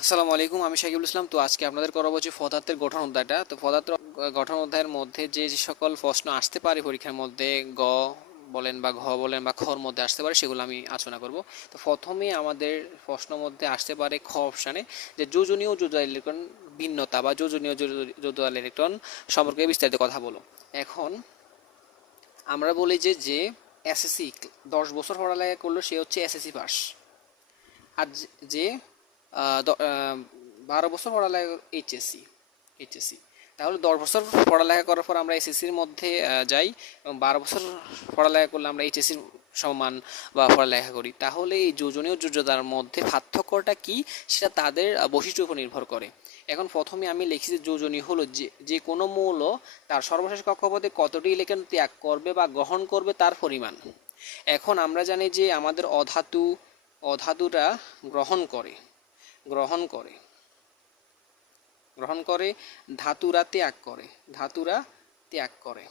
আসসালামু আলাইকুম, আমি শাকিবুল ইসলাম। তো আজকে আপনাদের করাবো যে পদার্থের গঠন অধ্যায়টা। তো পদার্থ গঠন অধ্যায়ের মধ্যে যে সকল প্রশ্ন আসতে পারে পরীক্ষার মধ্যে, গ বলেন বা ঘ বলেন বা খর মধ্যে আসতে পারে, সেগুলো আমি আলোচনা করব। তো প্রথমে আমাদের প্রশ্ন মধ্যে আসতে পারে খ অপশানে, যে যোজনীয় যোজা ইলেকট্রন ভিন্নতা বা যোজনীয় যোজা ইলেকট্রন সম্পর্কে বিস্তারিত কথা বলো। এখন আমরা বলি যে যে এসএসসি দশ বছর পড়ালেখা করল, সে হচ্ছে এসএসসি পাস আর যে- বারো বছর পড়ালেখা এইচএসসি এইচএসসি তাহলে দশ বছর পড়ালেখা করার পর আমরা এসএসসির মধ্যে যাই এবং বারো বছর পড়ালেখা করলে আমরা এইচএসসির সমান বা পড়ালেখা করি। তাহলে এই যোজনীয় যোজ্যতার মধ্যে পার্থক্যটা কি? সেটা তাদের বৈশিষ্ট্যের উপর নির্ভর করে। এখন প্রথমে আমি লিখি যে যোজনী হলো যে যে কোনো মৌল তার সর্বশেষ কক্ষপথে কতটি ইলেকট্রন ত্যাগ করবে বা গ্রহণ করবে তার পরিমাণ। এখন আমরা জানি যে আমাদের অধাতু অধাতুরা গ্রহণ করে। গ্রহণ করে। গ্রহণ করে, ধাতুরা ত্যাগ করে। ধাতুরা ত্যাগ করে।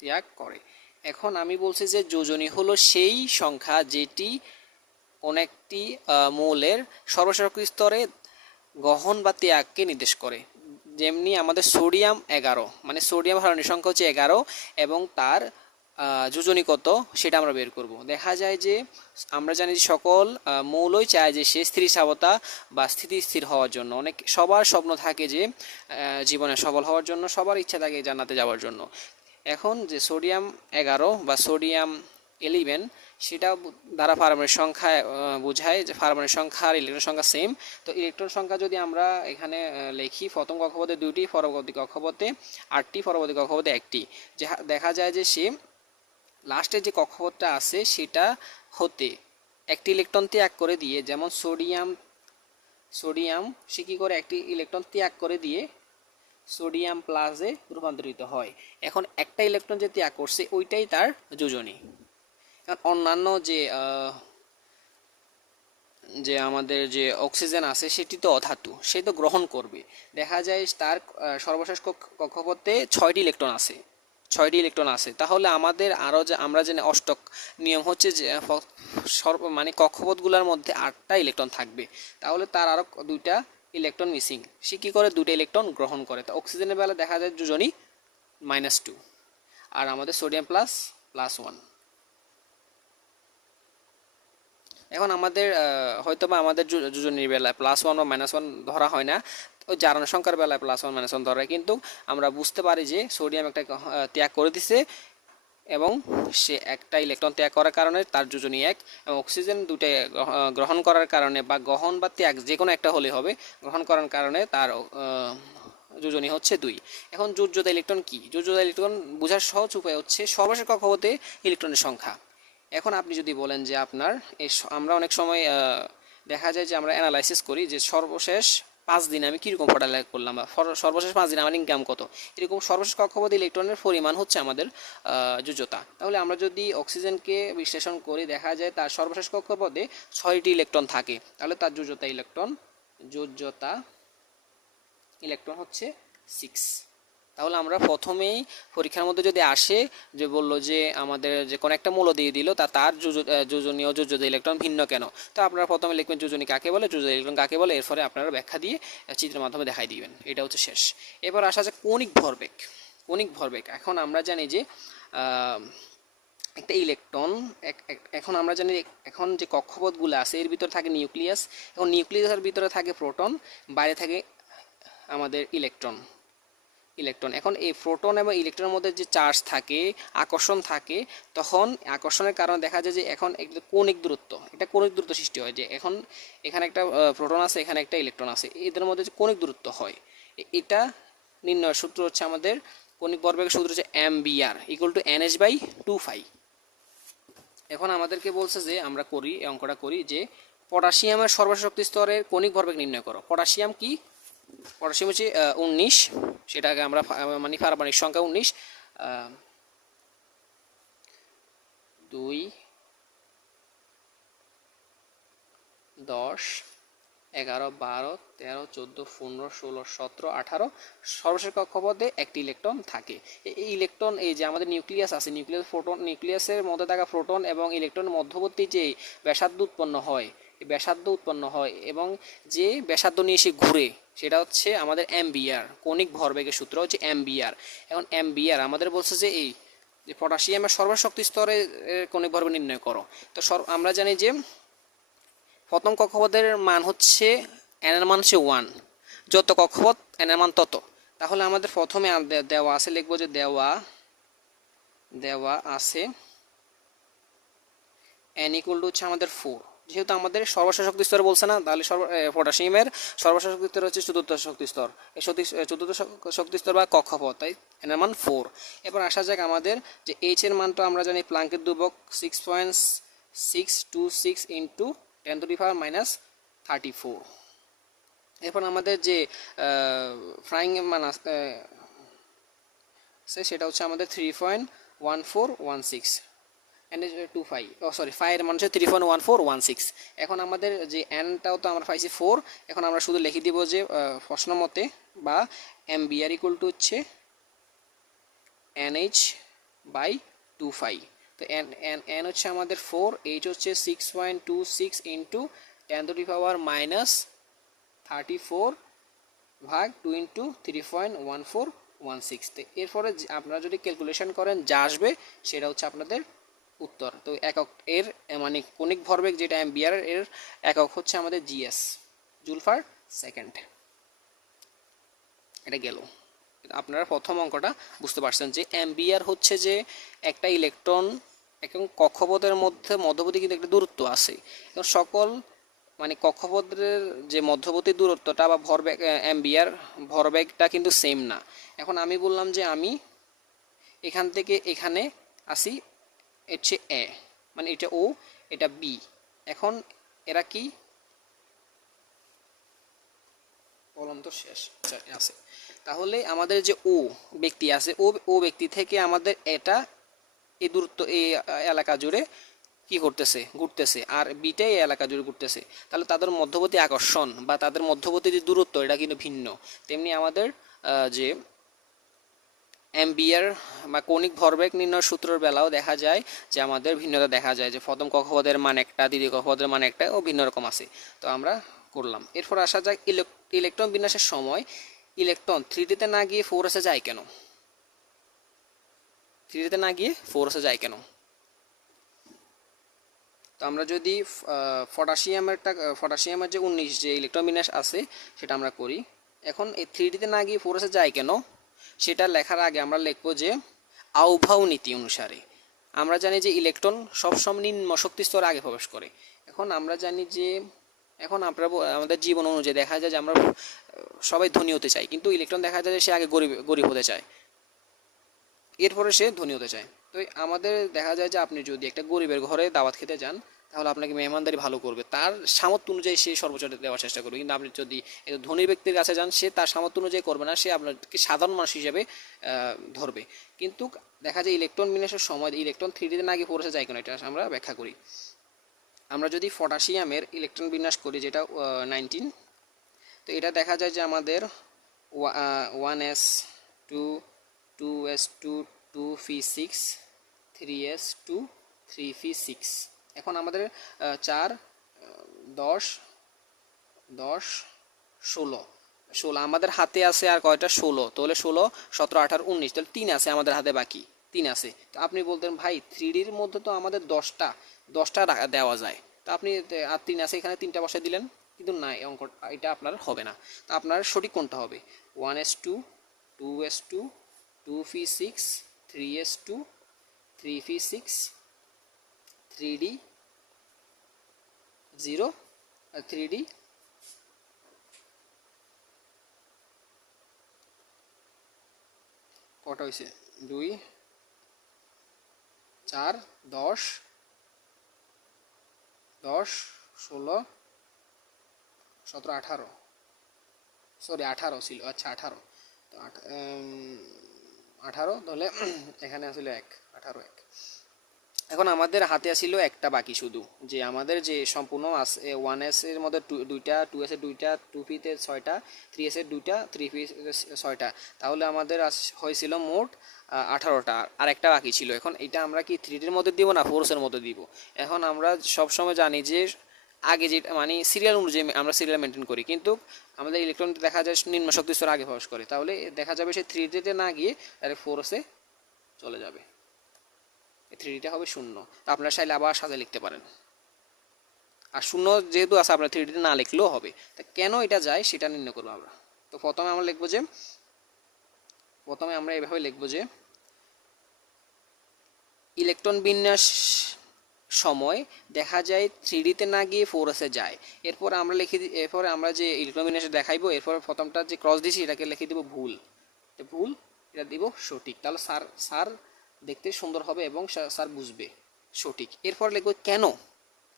ত্যাগ করে। এখন আমি বলছি যে যোজনী হলো সেই সংখ্যা যেটি অনেকটি মৌলের সর্বশেষ স্তরে গ্রহণ বা ত্যাগকে নির্দেশ করে। যেমনি আমাদের সোডিয়াম এগারো মানে সোডিয়াম হারণের সংখ্যা হচ্ছে এগারো এবং তার যোজনী কত সেটা আমরা বের করব। দেখা যায় যে আমরা জানি যে সকল মৌলই চায় যে সে স্থির সাবতা বা স্থিতিস্থির হওয়ার জন্য। অনেক, সবার স্বপ্ন থাকে যে জীবনে সফল হওয়ার জন্য, সবার ইচ্ছা থাকে জান্নাতে যাওয়ার জন্য। এখন যে সোডিয়াম এগারো বা সোডিয়াম ইলেভেন সেটা দ্বারা পারমাণবিক সংখ্যা বোঝায় যে পারমাণবিক সংখ্যা আর ইলেকট্রন সংখ্যা সেম তো ইলেকট্রন সংখ্যা যদি আমরা এখানে লিখি, প্রথম কক্ষপথে দুটি পরবর্তী কক্ষপথে আটটি, পরবর্তী কক্ষপথে একটি। যে, দেখা যায় যে সে লাস্টে যে কক্ষপথটা আছে, সেটা হতে একটি ইলেকট্রন ত্যাগ করে দিয়ে, যেমন সোডিয়াম সোডিয়াম, সে কী করে? একটি ইলেকট্রন ত্যাগ করে দিয়ে সোডিয়াম প্লাসে রূপান্তরিত হয়। এখন একটা ইলেকট্রন যে ত্যাগ করছে, ওইটাই তার যোজনী। এখন অন্যান্য যে যে আমাদের যে অক্সিজেন আছে, সেটি তো অধাতু, সে তো গ্রহণ করবে। দেখা যায় তার সর্বশেষ কক্ষ- কক্ষপথে ছয়টি ইলেকট্রন আছে। ছয়টি ইলেকট্রন আছে। তাহলে আমাদের আরও যে, আমরা যে অষ্টক নিয়ম হচ্ছে যে সর্ব মানে কক্ষপথগুলোর মধ্যে আটটা ইলেকট্রন থাকবে। তাহলে তার আরও দুইটা ইলেকট্রন মিসিং। সে কী করে? দুটা ইলেকট্রন গ্রহণ করে। তা অক্সিজেনের বেলা দেখা যায় দুজনই মাইনাস টু। আর আমাদের সোডিয়াম প্লাস প্লাস ওয়ান। এখন আমাদের হয়তো বা আমাদের যোজনীর বেলায় প্লাস ওয়ান বা মাইনাস ওয়ান ধরা হয় না। ওই জারণ সংখ্যার বেলায় প্লাস ওয়ান মাইনাস ওয়ান ধরা কিন্তু আমরা বুঝতে পারি যে সোডিয়াম একটা ত্যাগ করে দিছে এবং সে একটা ইলেকট্রন ত্যাগ করার কারণে তার যোজনী এক এবং অক্সিজেন দুটো গ্রহণ করার কারণে বা গ্রহণ বা ত্যাগ যে কোনো একটা হলে হবে গ্রহণ করার কারণে তার আহ, যোজনী হচ্ছে দুই। এখন যোজ্যতা ইলেকট্রন কি? যোজ্যতা ইলেকট্রন বোঝার সহজ উপায় হচ্ছে সর্বশেষ কক্ষপথে ইলেকট্রনের সংখ্যা। এখন আপনি যদি বলেন যে আপনার এই আমরা অনেক সময় দেখা যায় যে আমরা অ্যানালাইসিস করি যে সর্বশেষ পাঁচ দিনে আমি কীরকম পড়ালেখা করলাম বা সর্বশেষ পাঁচ দিনে আমার ইনকাম কত। এরকম সর্বশেষ কক্ষপথে ইলেকট্রনের পরিমাণ হচ্ছে আমাদের যোজ্যতা। তাহলে আমরা যদি অক্সিজেনকে বিশ্লেষণ করি, দেখা যায় তার সর্বশেষ কক্ষপথে ছয়টি ইলেকট্রন থাকে। তাহলে তার যোজ্যতা ইলেকট্রন যোজ্যতা ইলেকট্রন হচ্ছে সিক্স তাহলে আমরা প্রথমেই পরীক্ষার মধ্যে যদি আসে যে বলল যে আমাদের যে কোনো একটা মূল্য দিয়ে দিল তা তার যোজ- আহ, যোজনীয় যোজ্যতা ইলেকট্রন ভিন্ন কেন? তো আপনারা প্রথমে লিখবেন যোজনী কাকে বলে যোজ্যতা ইলেকট্রন কাকে বলে এরপরে আপনারা ব্যাখ্যা দিয়ে চিত্রের মাধ্যমে দেখাই দিবেন। এটা হচ্ছে শেষ। এবার আসা যায় কণিক ভরবেগ। কণিক ভরবেগ এখন আমরা জানি যে একটা ইলেকট্রন এখন আমরা জানি এখন যে কক্ষপথগুলো আছে এর ভিতরে থাকে নিউক্লিয়াস এবং নিউক্লিয়াসের ভিতরে থাকে প্রোটন বাইরে থাকে আমাদের ইলেকট্রন। ইলেকট্রন এখন এই প্রোটন এবং ইলেকট্রনের মধ্যে যে চার্জ থাকে, আকর্ষণ থাকে, তখন আকর্ষণের কারণে দেখা যায় যে এখন একটা কৌণিক দূরত্ব, একটা কৌণিক দূরত্ব সৃষ্টি হয় যে এখন এখানে একটা প্রোটন আছে, এখানে একটা ইলেকট্রন আছে। এদের মধ্যে যে কৌণিক দূরত্ব হয় এটা নির্ণয়ের সূত্র হচ্ছে আমাদের কৌণিক ভরবেগের সূত্র হচ্ছে M VR equal to N H by two phi এখন আমাদেরকে বলছে যে আমরা করি, এই অঙ্কটা করি যে, পটাশিয়ামের সর্বশক্তি স্তরের কণিক ভরবেগ নির্ণয় করো। পটাশিয়াম কি? পটাশিয়াম হচ্ছে উনিশ, সেটাকে আমরা মানে পারমাণবিক সংখ্যা উনিশ দুই, দশ, এগারো, বারো, তেরো, চোদ্দ, পনেরো, ষোলো, সতেরো, আঠারো, সর্বশেষ কক্ষপথে একটি ইলেকট্রন থাকে। এই ইলেকট্রন, এই যে আমাদের নিউক্লিয়াস আছে, নিউক্লিয়াস প্রোটন নিউক্লিয়াসের মধ্যে থাকা প্রোটন এবং ইলেকট্রন মধ্যবর্তী যে ব্যাসার্ধ উৎপন্ন হয় ব্যাসার্ধ উৎপন্ন হয় এবং যে ব্যাসার্ধ নিয়ে এসে ঘুরে সেটা হচ্ছে আমাদের এমবিআর কণিক ভরবেগের সূত্র হচ্ছে এমবিআর এখন এমবিআর আমাদের বলছে যে এই, যে পটাশিয়ামের সর্বশক্তি স্তরে কণিক ভরবেগ নির্ণয় করো। তো আমরা জানি যে প্রথম কক্ষপথের মান হচ্ছে এন এর মান হচ্ছে ওয়ান যত কক্ষপথ এন এর মান তত। তাহলে আমাদের প্রথমে দেওয়া আছে, লিখব যে দেওয়া দেওয়া আছে এন ইকুয়াল টু হচ্ছে আমাদের ফোর যেহেতু আমাদের সর্বশেষ শক্তি স্তর বলছে না তাহলে সর্ব পটাশিয়ামের সর্বশেষ শক্তি স্তর হচ্ছে চতুর্থ শক্তি স্তর। এই শক্তি চতুর্থ শক- শক্তি স্তর বা কক্ষপথ তাই এনার মান ফোর। এবার আসা যাক আমাদের যে এইচ এর মানটা আমরা জানি প্লাঙ্কের দুবক six point six two six into ten to power minus thirty four এরপর আমাদের যে ফ্রাইং মান আস- আহ, আছে সেটা হচ্ছে আমাদের three point one four one six and two five O sorry ফাইভের মান হচ্ছে three point one four one six এখন আমাদের যে এনটাও তো আমরা পাইছি ফোর এখন আমরা শুধু লিখে দিব যে প্রশ্ন মতে বা এম বিআর ইকুয়াল টু হচ্ছে এনএইচ বাই টু ফাইভ তো এন এন এন হচ্ছে আমাদের ফোর এইচ হচ্ছে six point two six into ten to power minus thirty four ভাগ two into three point one four one six এরপরে আপনারা যদি calculation করেন, যা আসবে, সেটা হচ্ছে আপনাদের উত্তর। তো একক এর মানে কণিক ভরবেগ যেটা এমবিআর এর একক হচ্ছে আমাদের জিএস জুলফার সেকেন্ড। এটা গেল। আপনারা প্রথম অঙ্কটা বুঝতে পারছেন যে এমবিআর হচ্ছে যে একটা ইলেকট্রন এবং কক্ষপথের মধ্যে, মধ্যবর্তী কিন্তু একটা দূরত্ব আছে। এবং সকল মানে কক্ষপথের যে মধ্যবর্তী দূরত্বটা বা ভরবেগ এমবিআর ভরবেগটা কিন্তু সেম না। এখন আমি বললাম যে আমি এখান থেকে এখানে আসি হচ্ছে এ মানে এটা ও, এটা বি। এখন এরা কি? কলম তো শেষ আছে। তাহলে আমাদের যে ও ব্যক্তি আছে, ও ও ব্যক্তি থেকে আমাদের এটা এই দূরত্ব এই এলাকা জুড়ে কি করতেছে ঘুরতেছে। আর বিটা এই এলাকা জুড়ে ঘুরতেছে। তাহলে তাদের মধ্যবর্তী আকর্ষণ বা তাদের মধ্যবর্তী যে দূরত্ব, এটা কিন্তু ভিন্ন। তেমনি আমাদের যে এমবিআর বা কৌণিক ভরবেগ নির্ণয় সূত্রের বেলাও দেখা যায় যে আমাদের ভিন্নতা দেখা যায় যে প্রথম কক্ষপথের মান একটা, দ্বিতীয় কক্ষপথের মান একটা ও ভিন্ন রকম আছে। তো আমরা করলাম। এরপর আসা যাক ইলেক- ইলেকট্রন বিন্যাসের সময়। ইলেকট্রন থ্রিডিতে না গিয়ে ফোর এসে যায় কেন? থ্রিডিতে না গিয়ে ফোর এসে যায় কেন? তো আমরা যদি পটাশিয়ামেরটা পটাশিয়ামের যে উনিশ, যে ইলেকট্রন বিন্যাস আছে, সেটা আমরা করি। এখন এই থ্রিডিতে না গিয়ে ফোর এসে যায় কেন? সেটা লেখার আগে আমরা লিখব যে আউভাউ নীতি অনুসারে। আমরা জানি যে ইলেকট্রন সবসময় নিম্ন শক্তি স্তরে আগে প্রবেশ করে। এখন আমরা জানি যে, এখন আমরা আমাদের জীবন অনুযায়ী দেখা যায় যে আমরা সবাই ধনী হতে চাই, কিন্তু ইলেকট্রন দেখা যায় যে সে আগে গরিব গরিব হতে চায়। এরপরে সে ধনী হতে চায়। তো আমাদের দেখা যায় যে আপনি যদি একটা গরিবের ঘরে দাওয়াত খেতে যান তাহলে আপনাকে মেহমানদারি ভালো করবে। তার সামর্থ্য অনুযায়ী সে সর্বোচ্চ দেওয়ার চেষ্টা করবে। কিন্তু আপনি যদি ধনী ব্যক্তির কাছে যান, সে তার সামর্থ্য অনুযায়ী করবে না, সে আপনাকে সাধারণ মানুষ হিসেবে ধরবে। কিন্তু দেখা যায় ইলেকট্রন বিন্যাসের সময় ইলেকট্রন থ্রি ডিতে না গিয়ে পড়েছে যায় কেন, এটা আমরা ব্যাখ্যা করি। আমরা যদি পটাশিয়ামের ইলেকট্রন বিন্যাস করি, যেটা নাইনটিন তো এটা দেখা যায় যে আমাদের one S two two S two two P six three S two three P six এখন আমাদের চার দশ দশ, ষোলো ষোলো। আমাদের হাতে আছে আর কয়টা? ষোলো। তাহলে ষোলো, সতেরো, আঠারো, উনিশ। তাহলে তিন আছে আমাদের হাতে বাকি। তিন আছে। তো আপনি বলতেন, ভাই থ্রি ডির মধ্যে তো আমাদের দশটা দশটা দেওয়া যায়। তো আপনি আর তিন আছে, এখানে তিনটা বসায় দিলেন। কিন্তু না, এই অঙ্ক এটা আপনার হবে না। তো আপনার সঠিক কোনটা হবে? One S two two S two two P six, three S two, three P six three D zero three D কটা হয়েছে? দুই, চার, দশ দশ, ষোলো, সতেরো, আঠারো। সরি আঠারো ছিল আচ্ছা আঠারো। তো আঠারো, তাহলে এখানে আসলে এক, আঠারো এক। এখন আমাদের হাতে ছিল একটা বাকি শুধু, যে আমাদের যে সম্পূর্ণ ওয়ান এস এর মধ্যে দুইটা টু এস এর দুইটা টু পিতে ছয়টা থ্রি এস এর দুইটা থ্রি পি ছয়টা। তাহলে আমাদের আস- হয়েছিল মোট আঠারোটা। আর একটা বাকি ছিল। এখন এটা আমরা কি থ্রি ডির মধ্যে দিব না ফোর্সের মধ্যে দিব? এখন আমরা সবসময় জানি যে আগে যে মানে সিরিয়াল অনুযায়ী আমরা সিরিয়াল মেনটেন করি। কিন্তু আমাদের ইলেকট্রন দেখা যায় নিম্ন শক্তি স্তর আগে প্রবেশ করে। তাহলে দেখা যাবে সে থ্রি ডিতে না গিয়ে ডাইরেক্ট ফোরসে চলে যাবে। থ্রি ডিটা হবে শূন্য। তা আপনারা চাইলে আবার সাথে লিখতে পারেন। আর শূন্য যেহেতু আছে, আপনার থ্রি ডিতে না লিখলেও হবে। তা কেন এটা যায় সেটা নির্ণয় করব আমরা। তো প্রথমে আমরা লিখব যে, প্রথমে আমরা এভাবে লিখব যে, ইলেকট্রন বিন্যাস সময় দেখা যায় থ্রিডিতে না গিয়ে ফোর এসে যায়। এরপর আমরা লিখে দি, এরপরে আমরা যে ইলেকট্রন বিন্যাসে দেখাইবো, এরপর প্রথমটা যে ক্রস দিছি, এটাকে লিখে দিব ভুল। ভুল, এটা দিব সঠিক। তাহলে স্যার স্যার দেখতে সুন্দর হবে এবং স্যার- বুঝবে সঠিক। এরপর লিখব কেন?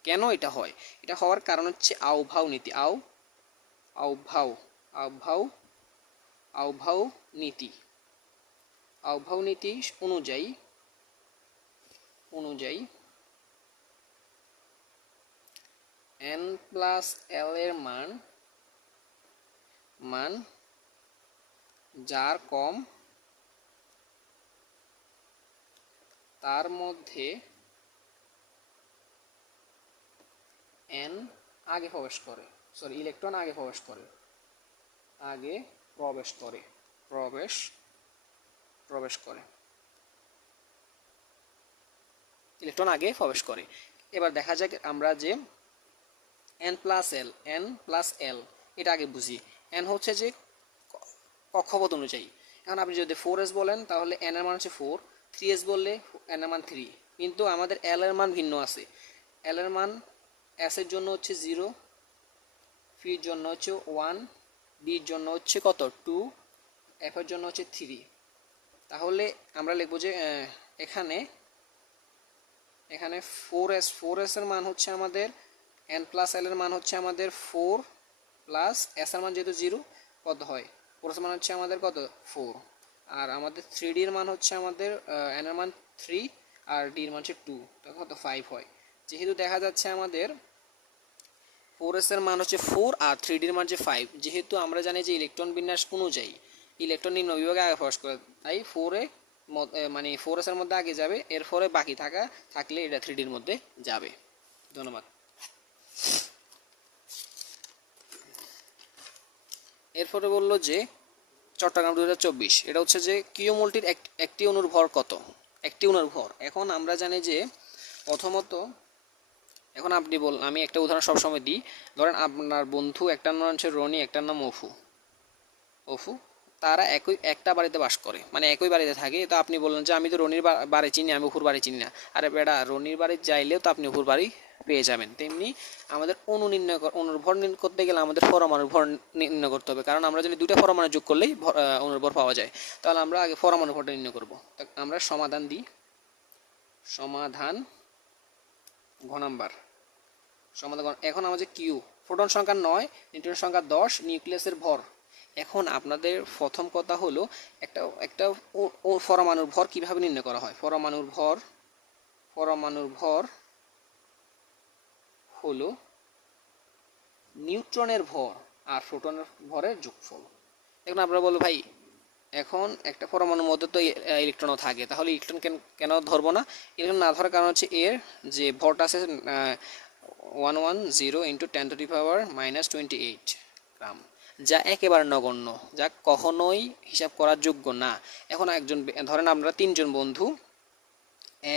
কেন এটা হয়? এটা হওয়ার কারণ হচ্ছে আউভাও নীতি। আও আউভাও আউভাও আউভাও নীতি। আউভাও নীতি অনুযায়ী অনুযায়ী এন প্লাস এল এর মান মান যার কম তার মধ্যে এন আগে প্রবেশ করে। সরি ইলেকট্রন আগে প্রবেশ করে। আগে প্রবেশ করে। প্রবেশ প্রবেশ করে। ইলেকট্রন আগে প্রবেশ করে। এবার দেখা যাক আমরা যে N plus L N plus L এটা আগে বুঝি। এন হচ্ছে যে কক্ষপথ অনুযায়ী। এখন আপনি যদি ফোর এস বলেন, তাহলে এন এর মান হচ্ছে ফোর থ্রি এস বললে এর মান থ্রি কিন্তু আমাদের এল এর মান ভিন্ন আছে। এল এর মান এস এর জন্য হচ্ছে জিরো ফির জন্য হচ্ছে ওয়ান বির জন্য হচ্ছে কত? টু এফ এর জন্য হচ্ছে থ্রি তাহলে আমরা লিখব যে এখানে এখানে ফোর এস ফোর এস এর মান হচ্ছে আমাদের এন প্লাস এল এর মান হচ্ছে আমাদের ফোর প্লাস এস এর মান যেহেতু জিরো কত হয়? ফোর এর মান হচ্ছে আমাদের কত? ফোর আর আমাদের থ্রি ডির মান হচ্ছে আমাদের এন এর মান থ্রি আর ডির মান হচ্ছে টু তখন কত ফাইভ হয়। যেহেতু দেখা যাচ্ছে আমাদের ফোর এস এর মান হচ্ছে ফোর আর থ্রি ডির মান হচ্ছে ফাইভ যেহেতু আমরা জানি যে ইলেকট্রন বিন্যাস অনুযায়ী ইলেকট্রন নিম্ন বিভাগে আগে প্রবেশ করে, তাই ফোরে মানে ফোর এস এর মধ্যে আগে যাবে এর এরপরে বাকি থাকা, থাকলে এটা থ্রি ডির মধ্যে যাবে। ধন্যবাদ। এরপরে বলল যে চট্টগ্রাম দু হাজার চব্বিশ। এটা হচ্ছে যে কিওমোলটির এক- একটি অনুর ভর কত? একটি অনুর ভর এখন আমরা জানি যে প্রথমত, এখন আপনি বল আমি একটা উদাহরণ সবসময় দিই। ধরেন আপনার বন্ধু একটার নাম হচ্ছে রনি একটার নাম অফু। অফু, তারা একই একটা বাড়িতে বাস করে মানে একই বাড়িতে থাকে। তো আপনি বললেন যে আমি তো রনির বাড়ি চিনি, আমি অপুর বাড়ি চিনি না। আরে বেটা রনির বাড়ি যাইলেও তো আপনি অপুর বাড়ি পেয়ে যাবেন। তেমনি আমাদের অণু নির্ণয় অণুর ভর করতে গেলে আমাদের পরমাণুর ভর নির্ণয় করতে হবে। কারণ আমরা জানি দুইটা পরমাণু যোগ করলেই অণুর ভর পাওয়া যায়, তাহলে আমরা আগে পরমাণু ভরটা নির্ণয় করব। আমরা সমাধান দিই। সমাধান ঘ নাম্বার। সমাধান এখন আমাদের কিউ। প্রোটন সংখ্যা নয়, নিউট্রন সংখ্যা দশ, নিউক্লিয়াসের ভর। এখন আপনাদের প্রথম কথা হলো একটা একটা পরমাণুর ভর কীভাবে নির্ণয় করা হয়? পরমাণুর ভর পরমাণুর ভর হলো নিউট্রনের ভর আর প্রোটনের ভরের যোগফল। এখন আপনারা বলব, ভাই, এখন একটা পরমাণুর মধ্যে তো ইলেকট্রনও থাকে, তাহলে ইলেকট্রন কেন কেন ধরবো না? ইলেকট্রন না ধরার কারণ হচ্ছে এর যে ভরটা আছে one one zero into ten to the power minus twenty eight gram যা একেবারে নগণ্য, যা কখনোই হিসাব করার যোগ্য না। এখন একজন, ধরেন আমরা তিনজন বন্ধু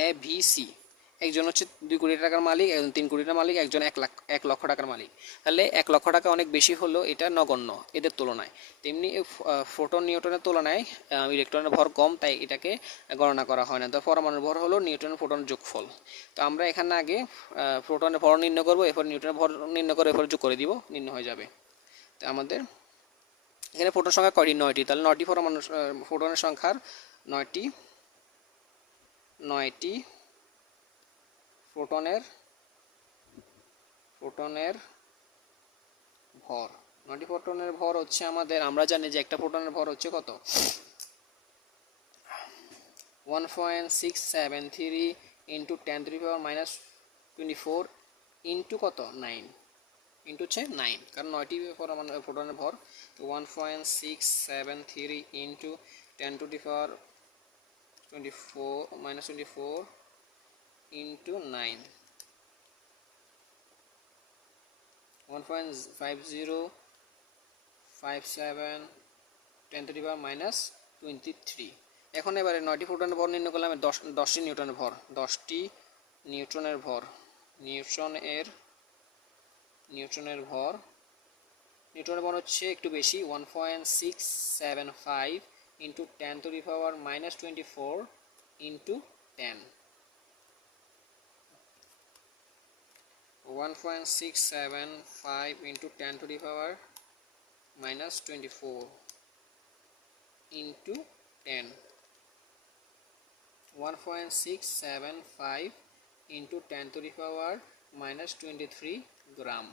এ ভি সি একজন হচ্ছে দুই কোটি টাকার মালিক, একজন তিন কোটি টাকার মালিক, একজন এক লাখ এক লক্ষ টাকার মালিক। তাহলে এক লক্ষ টাকা অনেক বেশি হলো এটা নগণ্য এদের তুলনায়। তেমনি ফোটন নিউটনের তুলনায় ইলেকট্রনের ভর কম, তাই এটাকে গণনা করা হয় না। তো পরমাণুর ভর হলো নিউটনের ফোটনের যোগফল। তো আমরা এখানে আগে প্রোটনের ভর নির্ণয় করব, এরপর নিউটনের ভর নির্ণয় করে এরপর যোগ করে দিব, নির্ণয় হয়ে যাবে। তো আমাদের এখানে ফোটন সংখ্যা কয়টি? নয়টি। তাহলে নয়টি পরমাণু ফোটনের সংখ্যার নয়টি নয়টি প্রোটনের প্রোটনের ভর। নয়টি প্রোটনের ভর হচ্ছে আমাদের, আমরা জানি যে একটা প্রোটনের ভর হচ্ছে কত? One point six seven three into ten three power minus twenty four into কত? নাইন ইন্টু হচ্ছে নাইন কারণ নয়টি প্রোটনের ভর। তো one point six seven three into ten to the power twenty four minus twenty four into nine one point five zero five seven ten to the power minus twenty three এখন এবারে নয়টি প্রোটনের ভর নির্ণয় করলাম দশ, দশটি নিউটনের ভর। দশটি নিউটনের ভর। নিউট্রনের নিউটনের ভর। নিউটনের ভর হচ্ছে একটু বেশি one point six seven five into ten to the power minus twenty four into ten 1.675 into 10 to the power minus 24 into 10 1.675 into 10 to the power minus 23 gram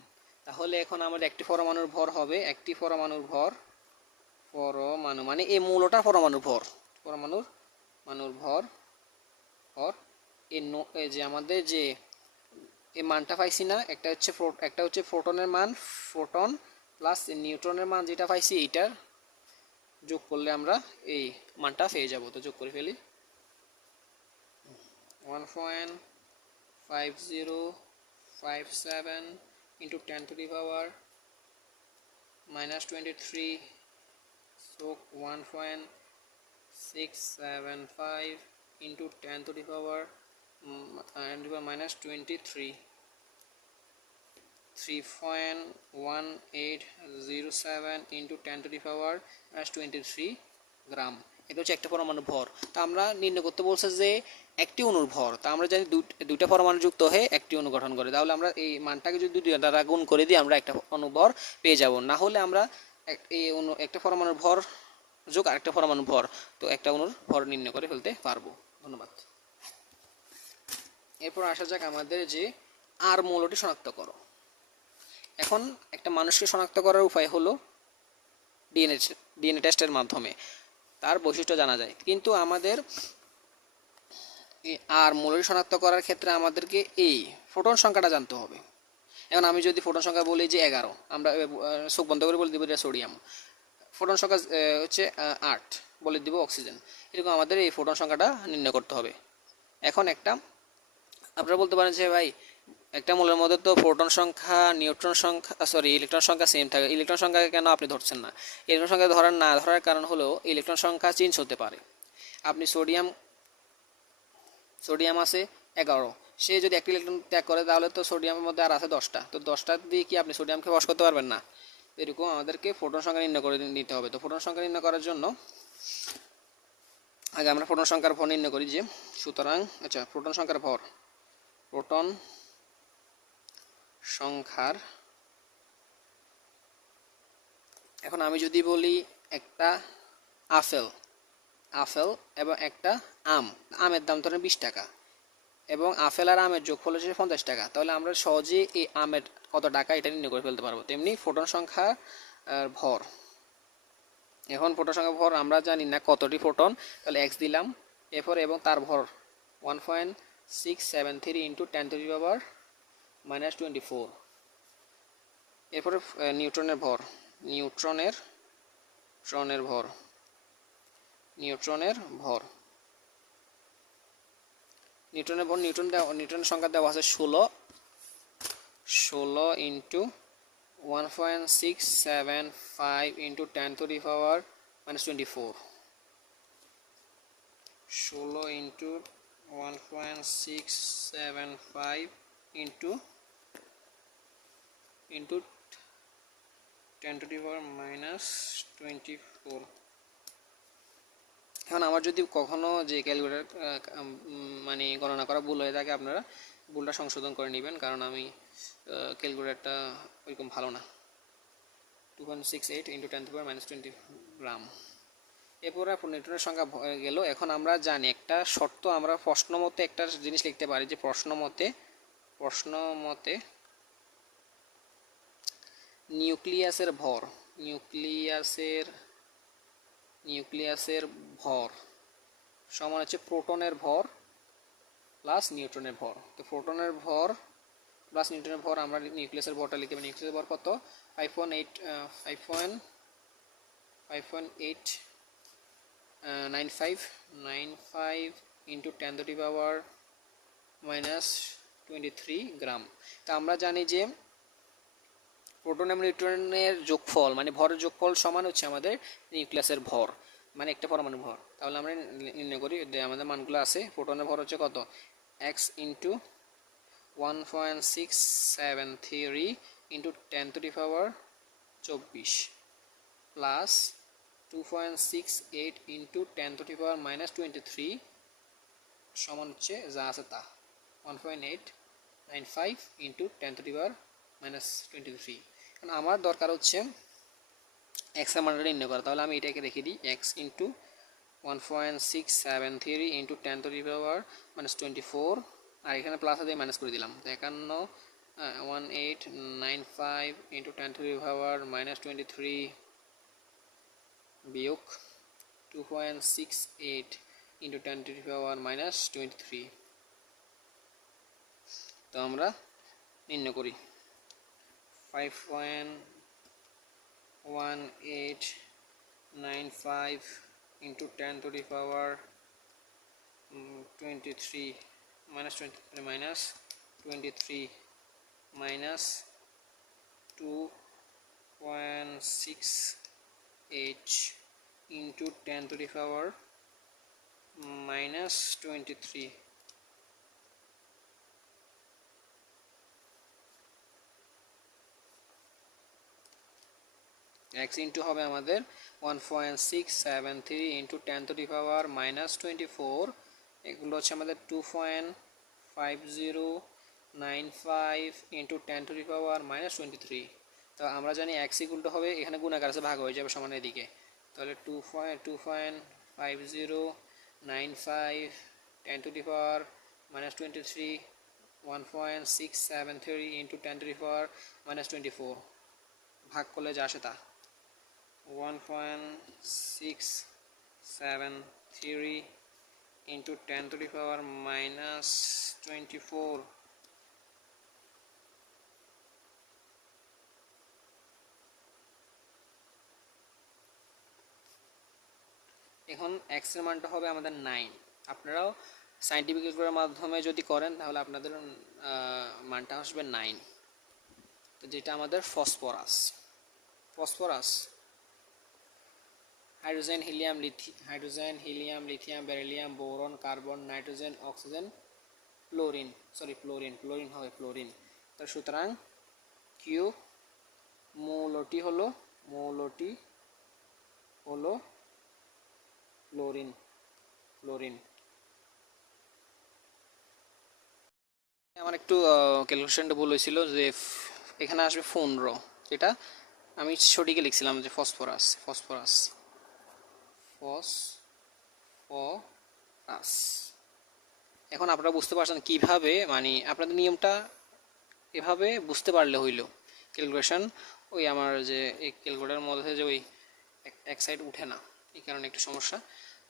তাহলে এখন আমাদের একটি পরমাণুর ভর হবে, একটি পরমাণুর ভর পরমাণু মানে এই মূলটা পরমাণুর ভর, পরমাণুর, মানুর ভর ভর এই যে আমাদের যে এই মানটা পাইছি না একটা হচ্ছে একটা হচ্ছে প্রোটনের মান প্রোটন প্লাস নিউট্রনের মান যেটা পাইছি এইটার যোগ করলে আমরা এই মানটা পেয়ে যাব। তো যোগ করে ফেলি। One point five zero five seven into ten to the power minus twenty three so 1.675 into 10 to the power mm, and the power minus 23 3.1807 into 10 to the power minus 23 gram এটা হচ্ছে একটা পরমাণু ভর। তা আমরা নির্ণয় করতে বলছে যে একটি অণুর ভর। তা আমরা জানি দুই- দুইটা পরমাণু যুক্ত হয়ে একটি অণু গঠন করে। তাহলে আমরা এই মানটাকে যদি দুই দ্বারা গুণ করে দিই, আমরা একটা অণুভর পেয়ে যাব। না হলে আমরা এই অণু, একটা পরমাণুর ভর যোগ আরেকটা পরমাণু ভর। তো একটা অণুর ভর নির্ণয় করে ফেলতে পারব। ধন্যবাদ। এরপর আসা যাক আমাদের যে আর মৌলটি শনাক্ত করো। এখন একটা মানুষকে শনাক্ত করার উপায় হলো ডিএনএ ডিএনএ টেস্টের মাধ্যমে। তার বৈশিষ্ট্য জানা যায়। কিন্তু আমাদের আর মৌলটি শনাক্ত করার ক্ষেত্রে আমাদেরকে এই ফোটন সংখ্যাটা জানতে হবে। এখন আমি যদি ফোটন সংখ্যা বলি যে এগারো, আমরা চোখ বন্ধ করে বলে দিব এটা সোডিয়াম। ফোটন সংখ্যা হচ্ছে আট, বলে দিব অক্সিজেন। এরকম আমাদের এই ফোটন সংখ্যাটা নির্ণয় করতে হবে। এখন একটা আপনারা বলতে পারেন যে ভাই, একটা মূলের মধ্যে তো প্রোটন সংখ্যা, নিউট্রন সংখ্যা সরি ইলেকট্রন সংখ্যা সেম থাকে। ইলেকট্রন সংখ্যা কেন আপনি ধরছেন না? ইলেকট্রন সংখ্যা ধরার না, ধরার কারণ হলো ইলেকট্রন সংখ্যা চেঞ্জ হতে পারে। আপনি সোডিয়াম সোডিয়াম আছে এগারো। সে যদি একটি ইলেকট্রন ত্যাগ করে, তাহলে তো সোডিয়ামের মধ্যে আর আছে দশটা। তো দশটা দিয়ে কি আপনি সোডিয়ামকে বস করতে পারবেন না? এরকম আমাদেরকে ফোটন সংখ্যা নির্ণয় করে নিতে হবে। তো ফোটন সংখ্যা নির্ণয় করার জন্য আগে আমরা ফোটন সংখ্যার ভর নির্ণয় করি যে, সুতরাং আচ্ছা প্রোটন সংখ্যার ভর। প্রোটন সংখ্যার। এখন আমি যদি বলি একটা আপেল আপেল এবং একটা আম, আমের দাম ধরেন বিশ টাকা এবং আপেল আর আমের যোগফল হচ্ছে পঞ্চাশ টাকা। তাহলে আমরা সহজে এই আমের কত টাকা এটা নির্ণয় করে ফেলতে পারব। তেমনি ফোটন সংখ্যা ভর, এখন ফোটন সংখ্যা ভর আমরা জানি না কতটি ফোটন তাহলে এক্স দিলাম, এরপর এবং তার ভর one point six seven three into ten to the power minus twenty four এরপরে নিউট্রনের ভর। নিউট্রনের, ট্রনের ভর। নিউট্রনের ভর। নিউটনের ভর দেওয়া নিউটনের সংখ্যা দেওয়া আছে ষোলো। ষোলো into one point six seven five into ten to the power minus twenty four ষোলো into one point six seven five into into ten to minus twenty four এখন আমার যদি কখনো যে ক্যালকুলেটার মানে গণনা করা ভুল হয়ে থাকে, আপনারা ভুলটা সংশোধন করে নেবেন, কারণ আমি ক্যালকুলেটারটা ওইরকম ভালো না। Two point six eight into ten power minus twenty gram এরপরে নিউটনের সংখ্যা গেল। এখন আমরা জানি, একটা শর্ত আমরা প্রশ্ন মতে একটা জিনিস লিখতে পারি যে প্রশ্ন মতে প্রশ্ন মতে নিউক্লিয়াসের ভর, নিউক্লিয়াসের নিউক্লিয়াসের ভর সমান হচ্ছে প্রোটনের ভর প্লাস নিউট্রনের ভর। তো প্রোটনের ভর প্লাস নিউট্রনের ভর আমরা নিউক্লিয়াসের ভরটা পারি। নিউক্লিয়াসের ভর কত? Five point eight five point five point eight nine five nine five into ten three power minus twenty three gram তা আমরা জানি যে প্রোটন এবং নিউট্রনের যোগফল মানে ভরের যোগফল সমান হচ্ছে আমাদের নিউক্লিয়াসের ভর মানে একটা পরমাণু ভর। তাহলে আমরা নির্ণয় করি আমাদের মানগুলো আছে প্রোটনের ভর হচ্ছে কত? X into one point six seven three into ten to power চব্বিশ plus two point six eight into ten to the power minus twenty three সমান হচ্ছে যা আছে তা। One point eight nine five into ten to the power minus twenty three কারণ আমার দরকার হচ্ছে এক্সের মানটা নির্ণয় করা। তাহলে আমি এটাকে রেখে দিই। X into one point six seven three into ten to the power minus twenty four আর এখানে প্লাস দিয়ে মাইনাস করে দিলাম। তো একান্ন one eight nine five into ten to the power minus twenty three বিয়োগ two point six eight into ten to power minus twenty three তো আমরা নির্ণয় করি। Five point one eight nine five into ten to power twenty three minus twenty three minus twenty three minus two point six into ten to the power minus twenty three X into হবে আমাদের one point six seven three into ten to power minus twenty four এগুলো হচ্ছে আমাদের two point five zero nine five into ten to power minus twenty three তো আমরা জানি x equal to হবে, এখানে গুণাকার আছে, ভাগ হয়ে যাবে সমানের দিকে। তাহলে two point two point five zero nine five ten to the minus twenty three one point six seven three into ten to the power minus twenty four ভাগ করলে যা আসে তা। One point six seven three into ten to the minus twenty four এখন এক্সের মানটা হবে আমাদের নাইন আপনারাও সাইন্টিফিক ক্যালকুলেটারের মাধ্যমে যদি করেন, তাহলে আপনাদের মানটা আসবে নাইন তো যেটা আমাদের phosphorus phosphorus hydrogen helium লিথি hydrogen helium lithium beryllium boron carbon nitrogen oxygen fluorine sorry fluorine fluorine হবে ফ্লোরিন তো সুতরাং কিউ মৌলটি হলো মৌলটি হলো ফ্লোরিন ফ্লোরিন আমার একটু ক্যালকুলেশনটা ভুল হয়েছিল যে এখানে আসবে পনেরো যেটা আমি সঠিকই লিখছিলাম যে ফসফরাস ফসফরাস ফসফরাস। এখন আপনারা বুঝতে পারছেন কীভাবে মানে আপনাদের নিয়মটা এভাবে বুঝতে পারলে হইল। ক্যালকুলেশন ওই আমার যে, এই ক্যালকুলেটারের মধ্যে যে ওই এক সাইড উঠে না, এই কারণে একটু সমস্যা।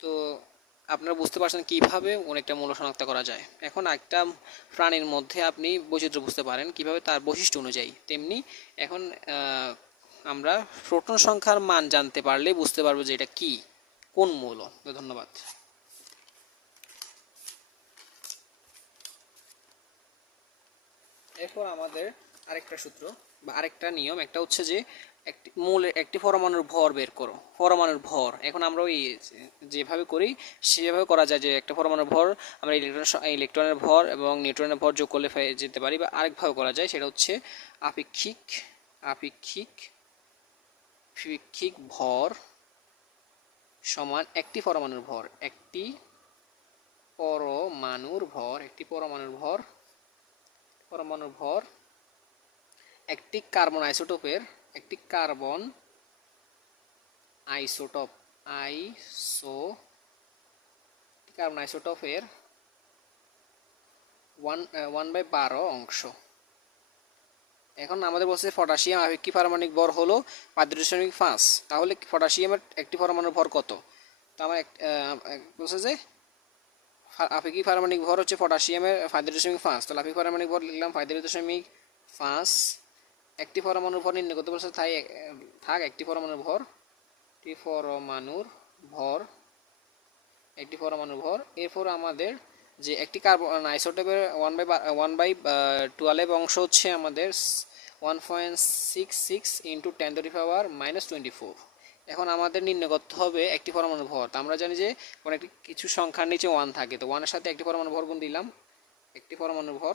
তো আপনারা বুঝতে পারছেন কীভাবে অনেকটা মূল্য শনাক্ত করা যায়। এখন একটা প্রাণীর মধ্যে আপনি বৈচিত্র্য বুঝতে পারেন কীভাবে তার বৈশিষ্ট্য অনুযায়ী। তেমনি এখন আমরা প্রোটন সংখ্যার মান জানতে পারলে বুঝতে পারব যে এটা কি, কোন মৌল। ধন্যবাদ। এরপর আমাদের আরেকটা সূত্র বা আরেকটা নিয়ম। একটা হচ্ছে যে একটি মূলের একটি পরমাণুর ভর বের করো, পরমাণুর ভর। এখন আমরা ওই যেভাবে করি, সেভাবে করা যায় যে একটা পরমাণুর ভর, আমরা ইলেকট্রন ইলেকট্রনের ভর এবং নিউট্রনের ভর যোগ করলে যেতে পারি বা আরেকভাবে করা যায় সেটা হচ্ছে আপেক্ষিক আপেক্ষিক আপেক্ষিক ভর সমান একটি পরমাণুর ভর, একটি পরমাণুর ভর, একটি পরমাণুর ভর পরমাণুর ভর, একটি কার্বন আইসোটোপের একটি কার্বন আইসোটপ আইসো কার্বন আইসোটোপের ওয়ান ওয়ান বাই বারো অংশ। এখন আমাদের বলছে পটাশিয়াম আপেক্ষিক পারমাণবিক ভর হলো পাঁচ দশমিক পাঁচ। তাহলে পটাশিয়ামের একটি পরমাণুর ভর কত? তো আমার বলছে যে আপেক্ষিক পারমাণবিক ভর হচ্ছে পটাশিয়ামের ফাইভ দশমিক পাঁচ। তাহলে আপেক্ষিক পারমাণবিক ভর লিখলাম ফাইভ দশমিক পাঁচ একটি পরমাণুর ভর নির্ণয় করতে বলছে, তাই, থাক, একটি পরমাণুর ভর, একটি পরমাণুর ভর, একটি পরমাণুর ভর। এরপর আমাদের যে একটি কার্বন, আইসোটোপের one by one by twelve অংশ হচ্ছে আমাদের one point six six into ten to power minus twenty four এখন আমাদের নির্ণয় করতে হবে একটি পরমাণুর ভর। তো আমরা জানি যে কোনো একটি, কিছু সংখ্যার নিচে ওয়ান থাকে। তো ওয়ানের সাথে একটি পরমাণু ভর গুণ দিলাম। একটি পরমাণুর ভর,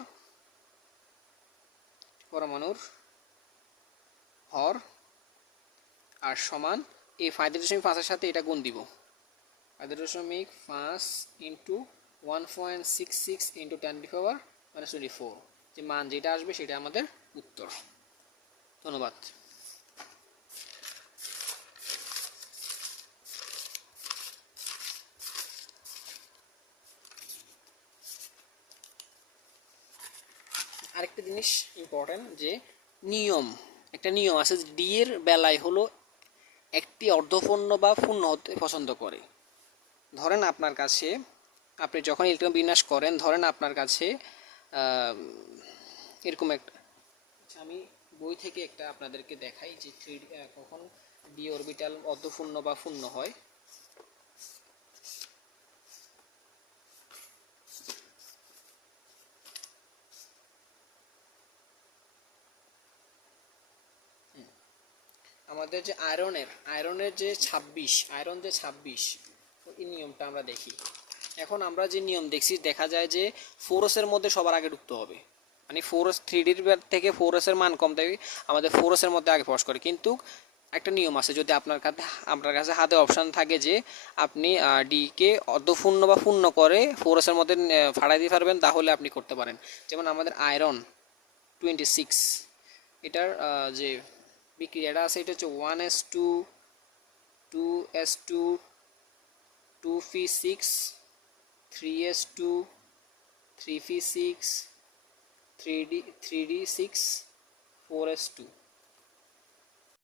পরমাণুর ভর আর সমান এই ফাইভ দশমিক পাঁচের সাথে এটা গুণ দিব। ফাইভ দশমিক পাঁচ into one point six six into ten to power minus twenty four যে মান যেটা আসবে সেটা আমাদের উত্তর। ধন্যবাদ। আরেকটা জিনিস ইম্পর্টেন্ট যে নিয়ম। একটা নিয়ম আছে ডি এর বেলায় হলো একটি অর্ধপূর্ণ বা পূর্ণ হতে পছন্দ করে। ধরেন আপনার কাছে, আপনি যখন ইলেকট্রন বিন্যাস করেন, ধরেন আপনার কাছে এরকম একটা আচ্ছা আমি বই থেকে একটা আপনাদেরকে দেখাই যে থ্রি কখন ডি অরবিটাল অর্ধপূর্ণ বা পূর্ণ হয়। আমাদের যে আয়রনের আয়রনের যে ছাব্বিশ, আয়রন যে ছাব্বিশ, এই নিয়মটা আমরা দেখি। এখন আমরা যে নিয়ম দেখছি, দেখা যায় যে ফোরসের মধ্যে সবার আগে ঢুকতে হবে। মানে ফোরস থ্রি ডির থেকে ফোরসের মান কম থাকে, আমাদের ফোরসের মধ্যে আগে প্রবেশ করে। কিন্তু একটা নিয়ম আছে, যদি আপনার কাছে আপনার কাছে হাতে অপশান থাকে যে আপনি ডিকে অর্ধপূর্ণ বা পূর্ণ করে ফোরসের মধ্যে ফাড়াই দিতে পারবেন তাহলে আপনি করতে পারেন। যেমন আমাদের আয়রন টোয়েন্টি সিক্স এটার যে বিক্রিয়াটা আছে এটা হচ্ছে one S two two S two two P six three S two three P six three D three D six four S two